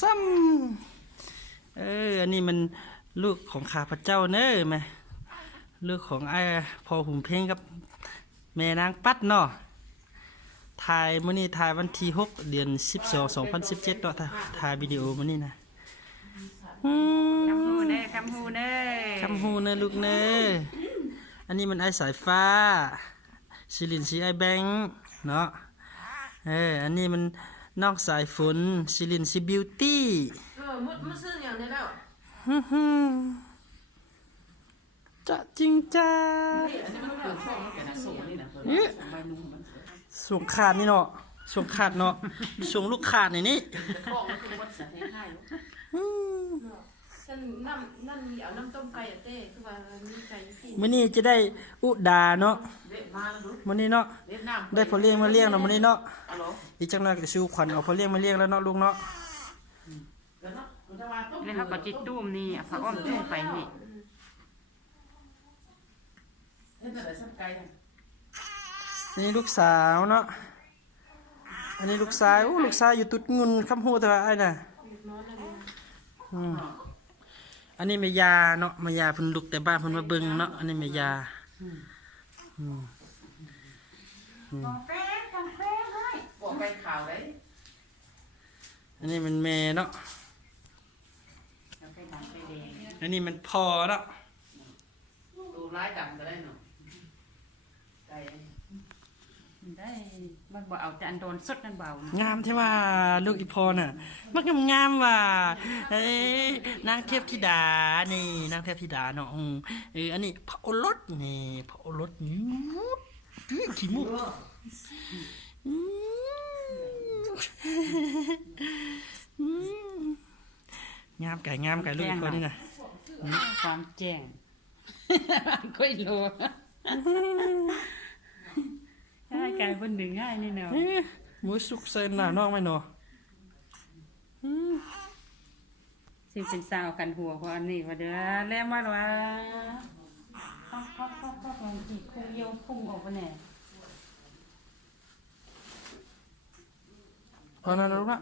ซ้ำอันนี้มันลูกของข้าพเจ้าเนอะแม่ลูกของไอ้พ่อหุ่มเพ่งกับแม่นางปัดเนาะถ่ายมื้อนี้ถ่ายวันที่6 เดือน 12 2017เนาะถ่ายวิดีโอมื้อนี้นะคำฮูเน่คำฮูเน่คำฮูเนอะลูกเนอะอันนี้มันไอ้สายฟ้าชิลินชีไอ้แบงค์เนาะอันนี้มันนอกสายฝนชิลินชีบิวตี้มุดซื้ออย่างนี้แล้วจะจริงจ้าส่งขาดนี่เนาะส่งขาดเนาะส่งลูกขาดในนี้นั่นเอาน้ำต้มไก่เต้คือว่ามีไก่ที่มื้อนี้จะได้อุดาเนาะมื้อนี้เนาะได้พอเลี้ยงมาเลี้ยงเนาะมื้อนี้เนาะอีจังหน่อยก็สู้ขวัญเอาพอเลี้ยงมาเลี้ยงแล้วเนาะลุงเนาะนี่เขาก็จิตตุ้มนี่ผ้าอ้อมตุ้มไปนี่นี่ลูกสาวเนาะอันนี้ลูกชายลูกชายอยู่ตุดงุนคำฮู้แต่ว่าไอ้น่ะอันนี้แม่ยาเนาะแม่ยาเพิ่นลุกแต่บ้านเพิ่นมาเบิ่งเนาะอันนี้แม่ยาบอกไปข่าวเลยอันนี้มันแม่เนาะอันนี้มันพอเนาะดูร้ายดำก็ได้เนาะได้มันบ่เอาแต่อันโดนสดนั่นเบางามที่ว่าลูกอีพอน่ะมันงามว่านางเทพธิดานี่นางเทพธิดาเนาะอันนี้พระโอรสนี่พระโอรสนี่ขี้มุกงามไก่ลูกอีพอนี่นะความแจ้งค่อยรู้ง่ายไก่บนหนึ่งง่ายนี่เนาะมือสุกเซนน่ะน้องไม่เนาะซึ่งเป็นสาวกันหัวเพราะอันนี้ว่าเด้อแล้วมาว่าก็ลองจีบคงเยี่ยวพุ่งออกไปแน่พอนะลูกนะ